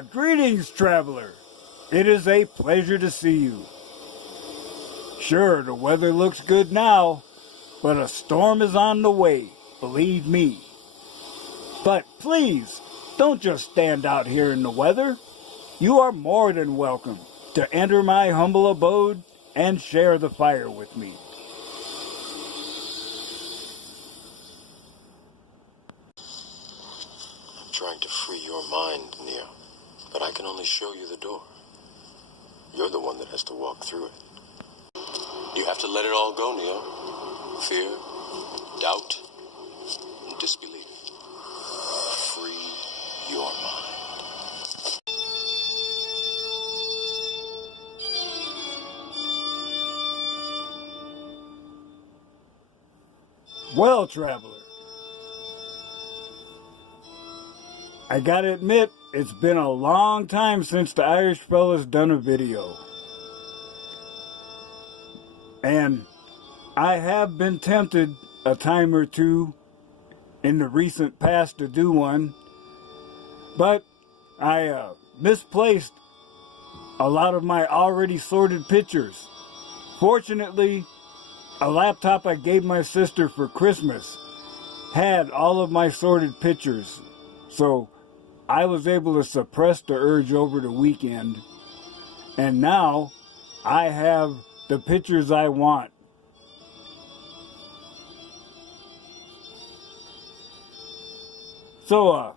Greetings, traveler. It is a pleasure to see you. Sure, the weather looks good now, but a storm is on the way, believe me. But please, don't just stand out here in the weather. You are more than welcome to enter my humble abode and share the fire with me. I'm trying to free your mind, Neo, but I can only show you the door. You're the one that has to walk through it. You have to let it all go, Neo. Fear, doubt, and disbelief. Free your mind. Well, traveler, I gotta admit, it's been a long time since the Irish fella's done a video. And I have been tempted a time or two in the recent past to do one, but I misplaced a lot of my already sorted pictures. Fortunately, a laptop I gave my sister for Christmas had all of my sorted pictures, so I was able to suppress the urge over the weekend, and now I have the pictures I want. So,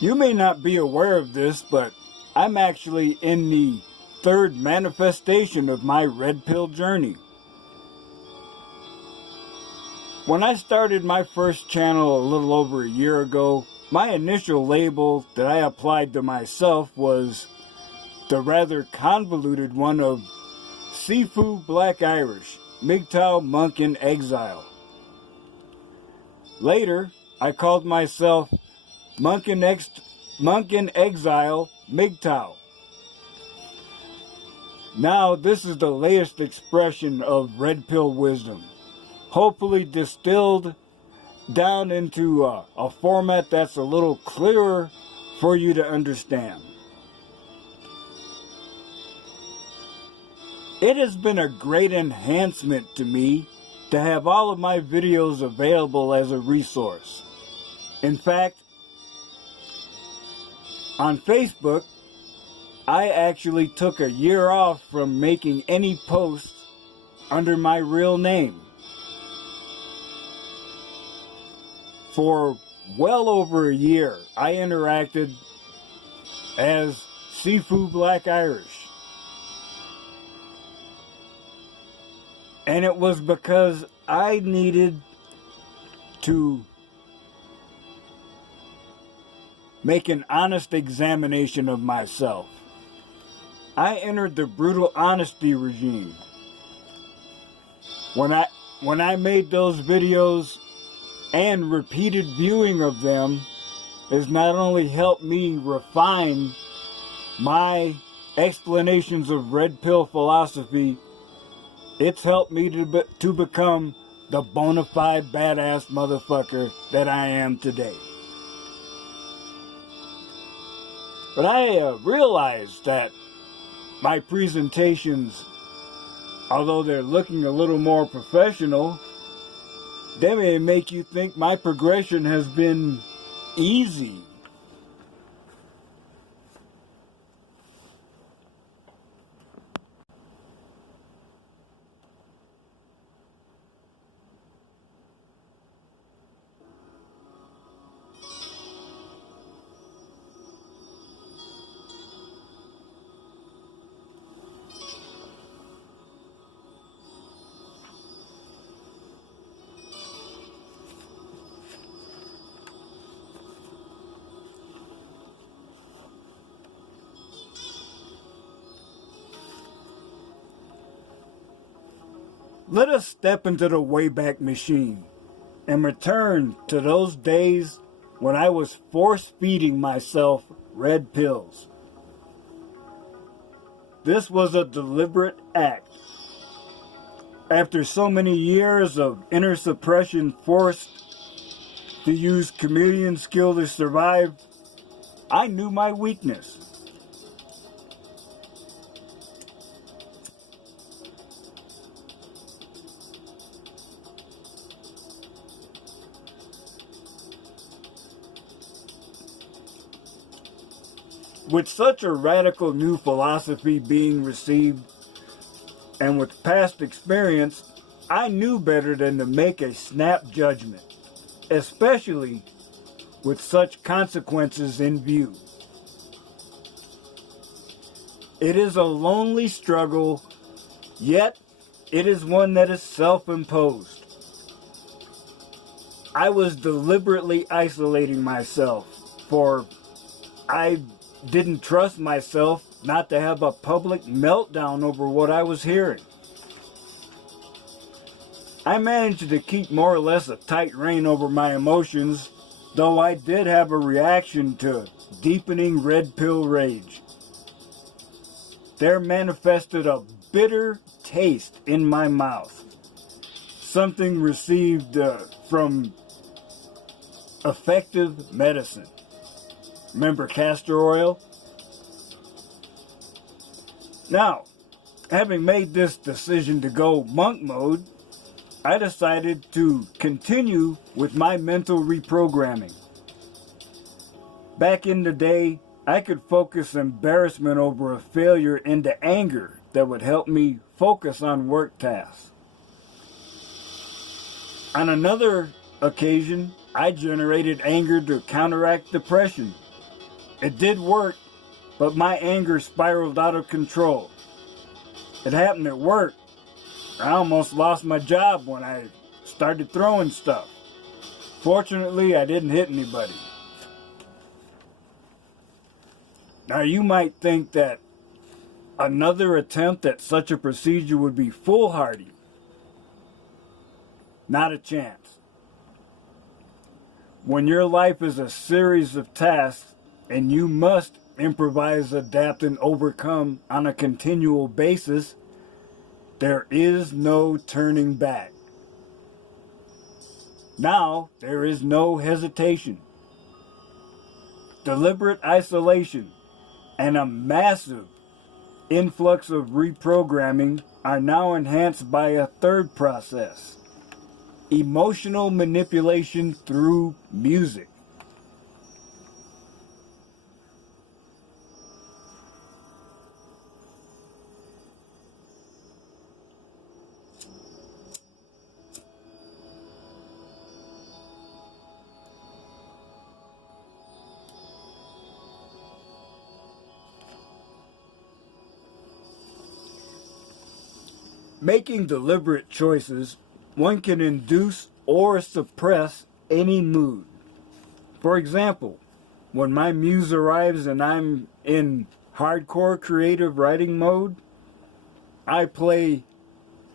you may not be aware of this, but I'm actually in the third manifestation of my red pill journey. When I started my first channel a little over a year ago, my initial label that I applied to myself was the rather convoluted one of Sifu Black Irish, MGTOW Monk in Exile. Later, I called myself Monk in Exile MGTOW. Now, this is the latest expression of red pill wisdom, hopefully distilled down into a format that's a little clearer for you to understand. It has been a great enhancement to me to have all of my videos available as a resource. In fact, on Facebook, I actually took a year off from making any posts under my real name. For well over a year, I interacted as Sifu Black Irish. And it was because I needed to make an honest examination of myself. I entered the brutal honesty regime. When I made those videos, and repeated viewing of them has not only helped me refine my explanations of red pill philosophy, it's helped me to become the bona fide badass motherfucker that I am today. But I realized that my presentations, although they're looking a little more professional, they may make you think my progression has been easy. Let us step into the Wayback Machine and return to those days when I was force-feeding myself red pills. This was a deliberate act. After so many years of inner suppression forced to use chameleon skill to survive, I knew my weakness. With such a radical new philosophy being received, and with past experience, I knew better than to make a snap judgment, especially with such consequences in view. It is a lonely struggle, yet it is one that is self-imposed. I was deliberately isolating myself, for I didn't trust myself not to have a public meltdown over what I was hearing. I managed to keep more or less a tight rein over my emotions, though I did have a reaction to deepening red pill rage. There manifested a bitter taste in my mouth, something received from effective medicine. Remember castor oil? Now, having made this decision to go monk mode, I decided to continue with my mental reprogramming. Back in the day, I could focus embarrassment over a failure into anger that would help me focus on work tasks. On another occasion, I generated anger to counteract depression. It did work, but my anger spiraled out of control. It happened at work. I almost lost my job when I started throwing stuff. Fortunately, I didn't hit anybody. Now, you might think that another attempt at such a procedure would be foolhardy. Not a chance. When your life is a series of tasks and you must improvise, adapt, and overcome on a continual basis, there is no turning back. Now, there is no hesitation. Deliberate isolation and a massive influx of reprogramming are now enhanced by a third process: emotional manipulation through music. Making deliberate choices, one can induce or suppress any mood. For example, when my muse arrives and I'm in hardcore creative writing mode, I play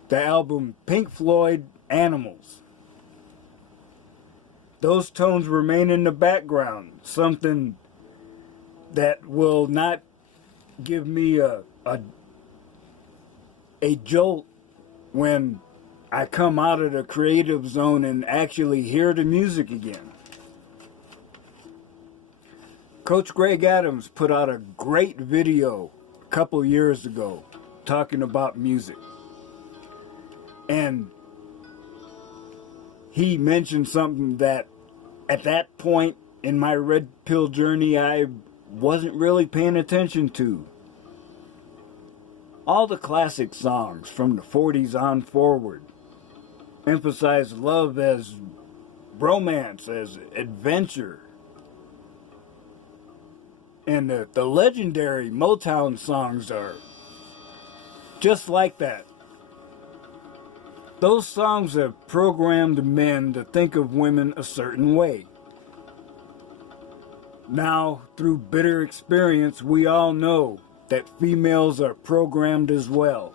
the album Pink Floyd Animals. Those tones remain in the background, something that will not give me a jolt when I come out of the creative zone and actually hear the music again. Coach Greg Adams put out a great video a couple years ago talking about music. And he mentioned something that at that point in my red pill journey I wasn't really paying attention to. All the classic songs from the 40s on forward emphasize love as romance, as adventure. And the legendary Motown songs are just like that. Those songs have programmed men to think of women a certain way. Now, through bitter experience, we all know that females are programmed as well.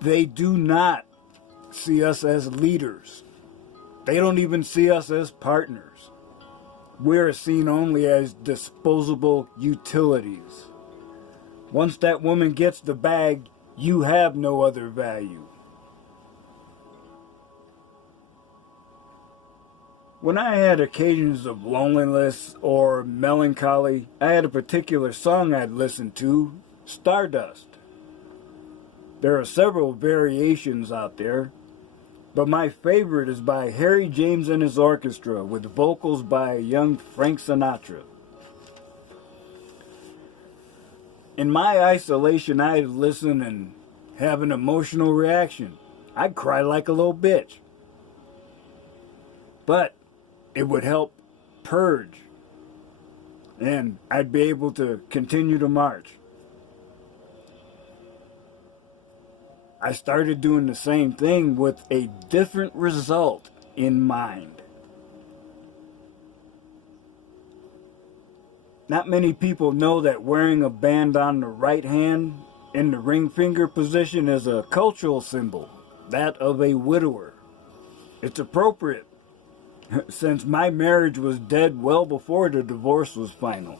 They do not see us as leaders. They don't even see us as partners. We're seen only as disposable utilities. Once that woman gets the bag, you have no other value. When I had occasions of loneliness or melancholy, I had a particular song I'd listen to, Stardust. There are several variations out there, but my favorite is by Harry James and his orchestra with vocals by young Frank Sinatra. In my isolation, I'd listen and have an emotional reaction. I'd cry like a little bitch. But it would help purge, and I'd be able to continue to march. I started doing the same thing with a different result in mind. Not many people know that wearing a band on the right hand in the ring finger position is a cultural symbol, that of a widower. It's appropriate, since my marriage was dead well before the divorce was final.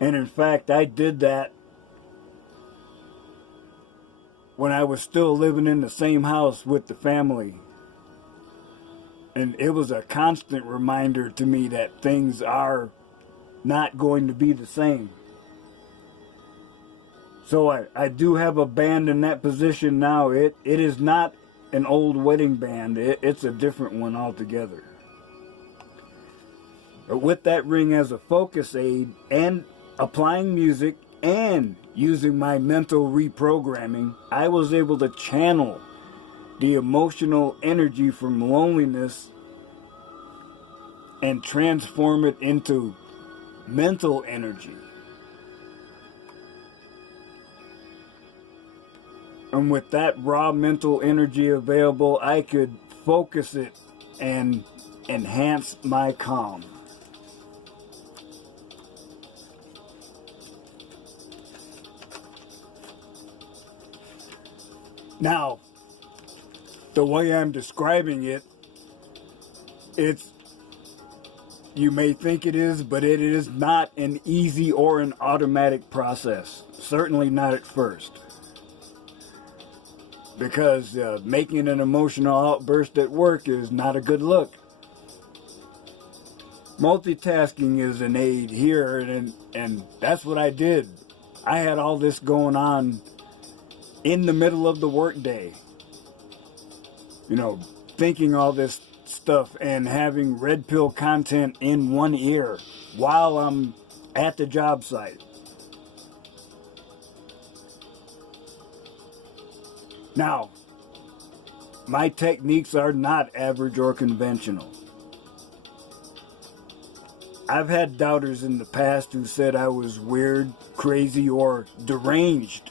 And in fact, I did that when I was still living in the same house with the family. And it was a constant reminder to me that things are not going to be the same. So I do have a band in that position now. It is not an old wedding band. It's a different one altogether. But with that ring as a focus aid and applying music and using my mental reprogramming, I was able to channel the emotional energy from loneliness and transform it into mental energy. And with that raw mental energy available, I could focus it and enhance my calm. Now, the way I'm describing it, you may think it is, but it is not an easy or an automatic process. Certainly not at first. Because making an emotional outburst at work is not a good look. Multitasking is an aid here, and that's what I did. I had all this going on in the middle of the workday. Thinking all this stuff and having red pill content in one ear while I'm at the job site. Now, my techniques are not average or conventional. I've had doubters in the past who said I was weird, crazy, or deranged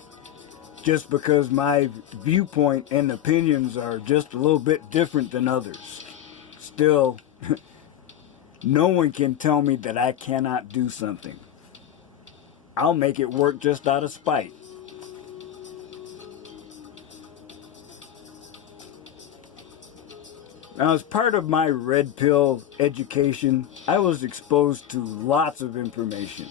just because my viewpoint and opinions are just a little bit different than others. Still, no one can tell me that I cannot do something. I'll make it work just out of spite. Now, as part of my red pill education, I was exposed to lots of information.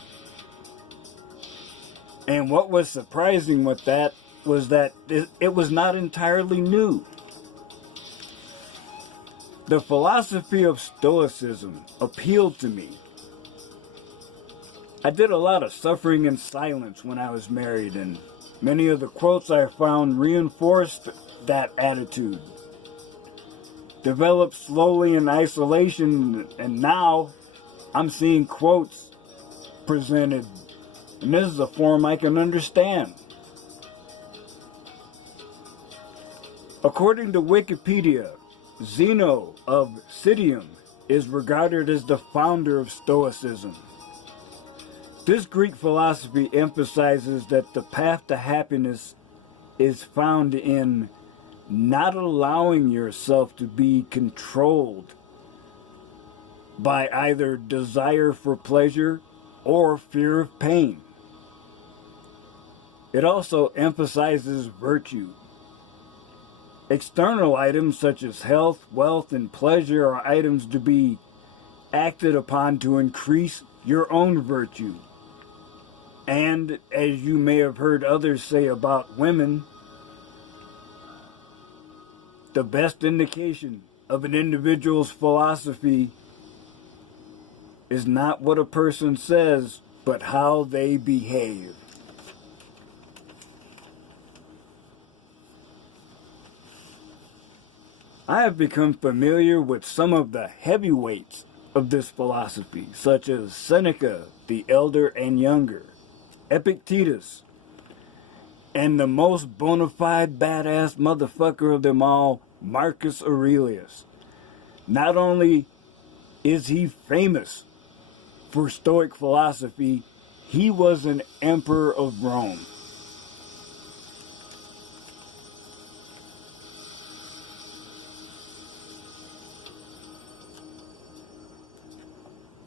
And what was surprising with that was that it was not entirely new. The philosophy of Stoicism appealed to me. I did a lot of suffering in silence when I was married, and many of the quotes I found reinforced that attitude. Developed slowly in isolation, and now I'm seeing quotes presented, and this is a form I can understand. According to Wikipedia, Zeno of Citium is regarded as the founder of Stoicism. This Greek philosophy emphasizes that the path to happiness is found in not allowing yourself to be controlled by either desire for pleasure or fear of pain. It also emphasizes virtue. External items such as health, wealth, and pleasure are items to be acted upon to increase your own virtue. And as you may have heard others say about women, the best indication of an individual's philosophy is not what a person says, but how they behave. I have become familiar with some of the heavyweights of this philosophy, such as Seneca, the elder and younger, Epictetus, and the most bona fide badass motherfucker of them all, Marcus Aurelius. Not only is he famous for Stoic philosophy, he was an emperor of Rome.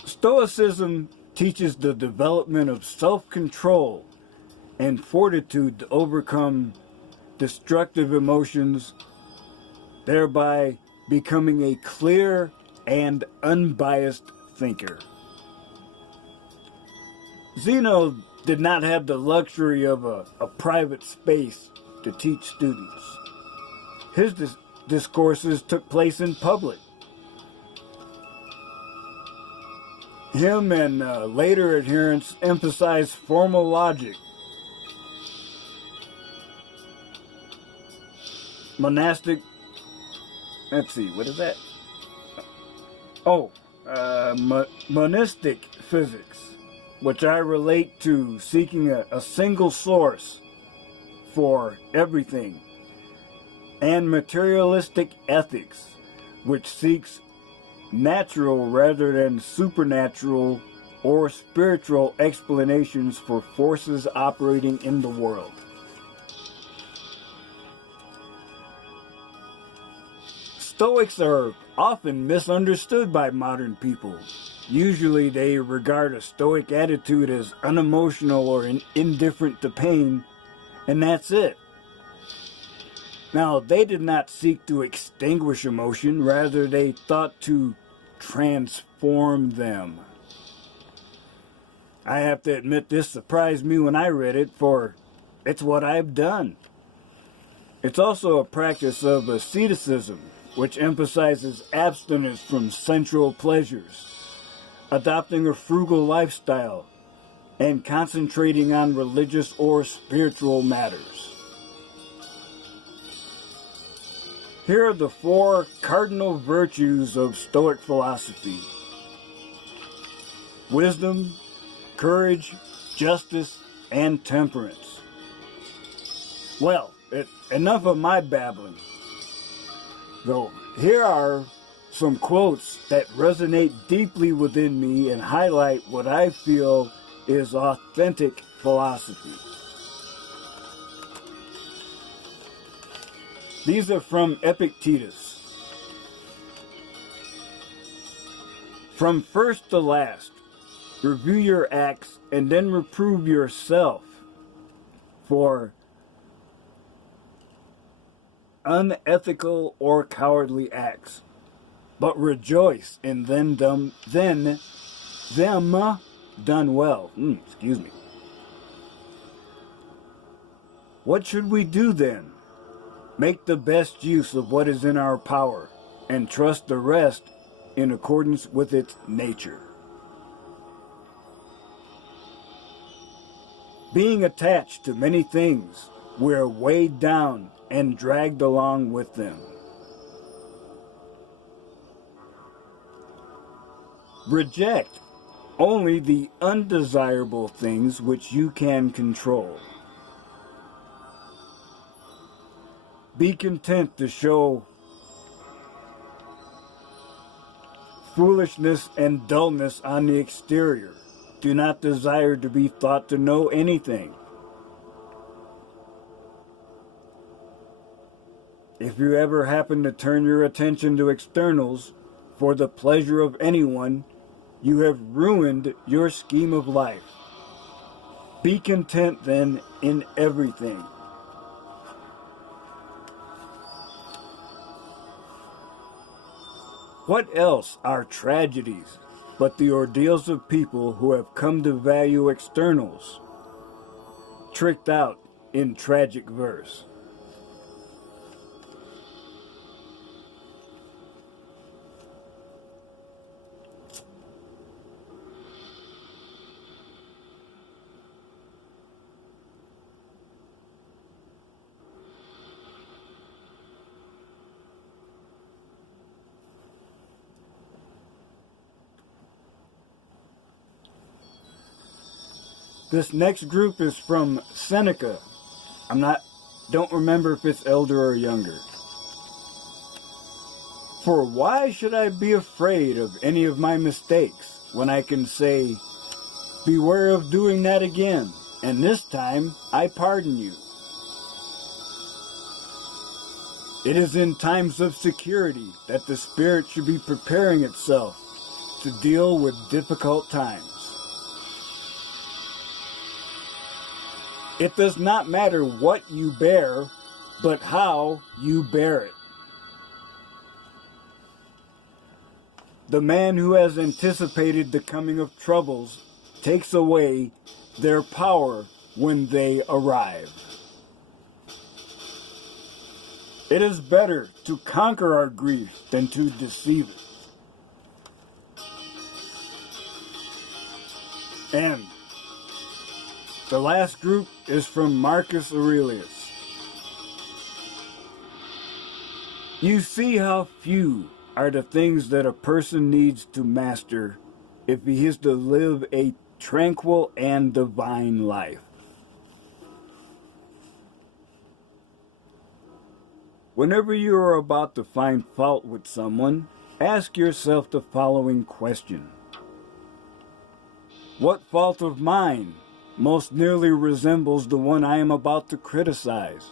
Stoicism teaches the development of self-control and fortitude to overcome destructive emotions, thereby becoming a clear and unbiased thinker. Zeno did not have the luxury of a private space to teach students. His discourses took place in public. Him and later adherents emphasized formal logic, monastic, let's see, what is that? Monistic physics, which I relate to seeking a single source for everything, and materialistic ethics, which seeks natural rather than supernatural or spiritual explanations for forces operating in the world. Stoics are often misunderstood by modern people. Usually they regard a Stoic attitude as unemotional or indifferent to pain, and that's it. Now, they did not seek to extinguish emotion, rather they thought to transform them. I have to admit this surprised me when I read it, for it's what I've done. It's also a practice of asceticism, which emphasizes abstinence from sensual pleasures, adopting a frugal lifestyle, and concentrating on religious or spiritual matters. Here are the 4 cardinal virtues of Stoic philosophy: wisdom, courage, justice, and temperance. Well, enough of my babbling. Though, here are some quotes that resonate deeply within me and highlight what I feel is authentic philosophy. These are from Epictetus. From first to last, review your acts and then reprove yourself for unethical or cowardly acts, but rejoice in them done well. Excuse me. What should we do then? Make the best use of what is in our power, and trust the rest in accordance with its nature. Being attached to many things, we are weighed down and dragged along with them. Reject only the undesirable things which you can control. Be content to show foolishness and dullness on the exterior. Do not desire to be thought to know anything. If you ever happen to turn your attention to externals for the pleasure of anyone, you have ruined your scheme of life. Be content then in everything. What else are tragedies but the ordeals of people who have come to value externals, tricked out in tragic verse? This next group is from Seneca. Don't remember if it's elder or younger. For why should I be afraid of any of my mistakes when I can say, beware of doing that again, and this time I pardon you. It is in times of security that the spirit should be preparing itself to deal with difficult times. It does not matter what you bear, but how you bear it. The man who has anticipated the coming of troubles takes away their power when they arrive. It is better to conquer our grief than to deceive it. And the last group is from Marcus Aurelius. You see how few are the things that a person needs to master if he is to live a tranquil and divine life. Whenever you are about to find fault with someone, ask yourself the following question. What fault of mine most nearly resembles the one I am about to criticize?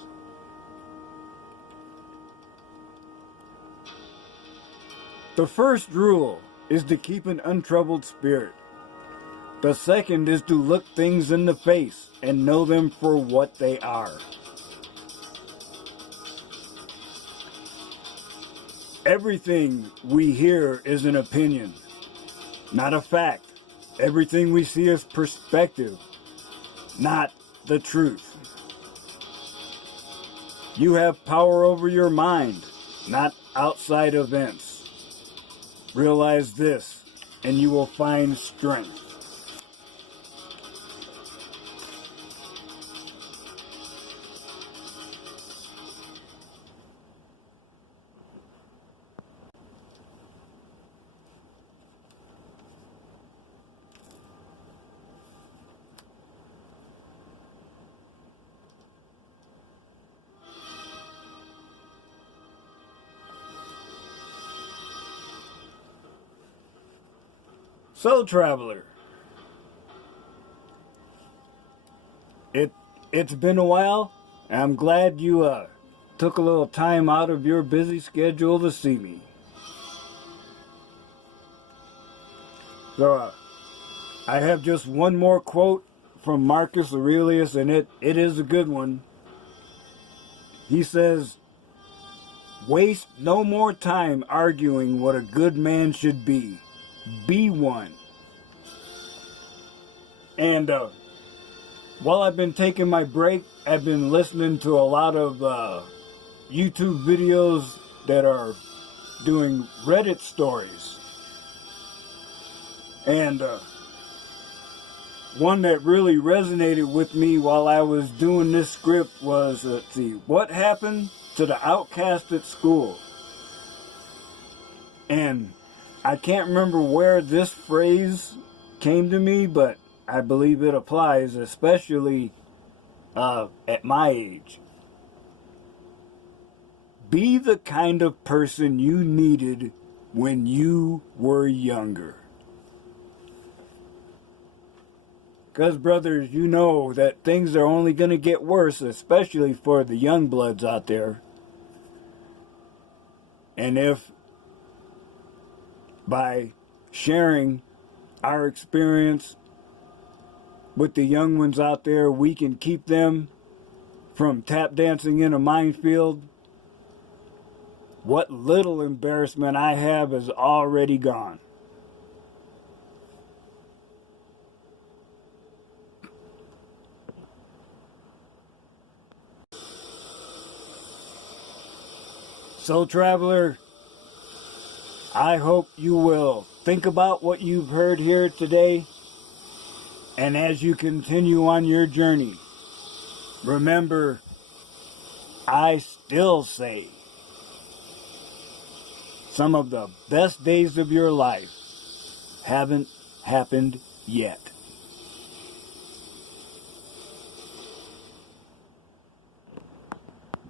The first rule is to keep an untroubled spirit. The second is to look things in the face and know them for what they are. Everything we hear is an opinion, not a fact. Everything we see is perspective, not the truth. You have power over your mind, not outside events. Realize this, and you will find strength. So, traveler, it's been a while. I'm glad you took a little time out of your busy schedule to see me. So, I have just one more quote from Marcus Aurelius, and it is a good one. He says, "Waste no more time arguing what a good man should be. Be one." And while I've been taking my break, I've been listening to a lot of YouTube videos that are doing Reddit stories. And one that really resonated with me while I was doing this script was, let's see, what happened to the outcast at school? And I can't remember where this phrase came to me, but I believe it applies, especially at my age. Be the kind of person you needed when you were younger. Because, brothers, you know that things are only going to get worse, especially for the young bloods out there. And if by sharing our experience with the young ones out there, we can keep them from tap dancing in a minefield, what little embarrassment I have is already gone. So, traveler, I hope you will think about what you've heard here today, and as you continue on your journey, remember, I still say, some of the best days of your life haven't happened yet.